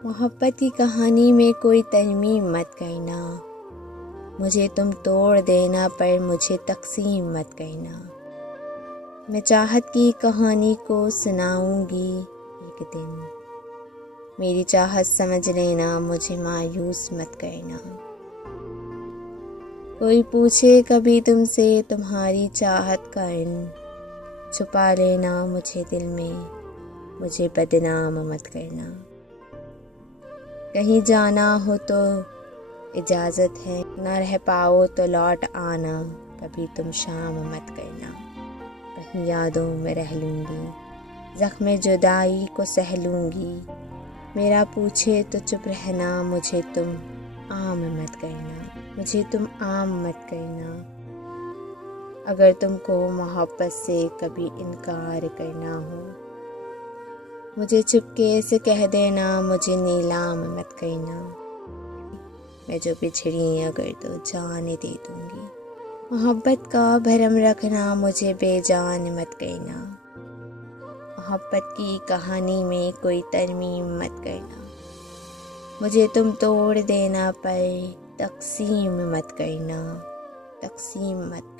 मोहब्बत की कहानी में कोई तरमीम मत करना, मुझे तुम तोड़ देना पर मुझे तकसीम मत करना। मैं चाहत की कहानी को सुनाऊंगी एक दिन, मेरी चाहत समझ लेना, मुझे मायूस मत करना। कोई पूछे कभी तुमसे तुम्हारी चाहत का इल्म, छुपा लेना मुझे दिल में, मुझे बदनाम मत करना। कहीं जाना हो तो इजाज़त है, न रह पाओ तो लौट आना, कभी तुम शाम मत करना। कहीं यादों में रह लूँगी, ज़ख्म जुदाई को सह लूँगी, मेरा पूछे तो चुप रहना, मुझे तुम आम मत करना, मुझे तुम आम मत करना। अगर तुमको मोहब्बत से कभी इनकार करना हो, मुझे चुपके से कह देना, मुझे नीलाम मत करना। मैं जो बिछड़ी अगर तो जान दे दूंगी, मोहब्बत का भरम रखना, मुझे बेजान मत करना। मोहब्बत की कहानी में कोई तरमीम मत करना, मुझे तुम तोड़ देना पर तकसीम मत करना, तकसीम मत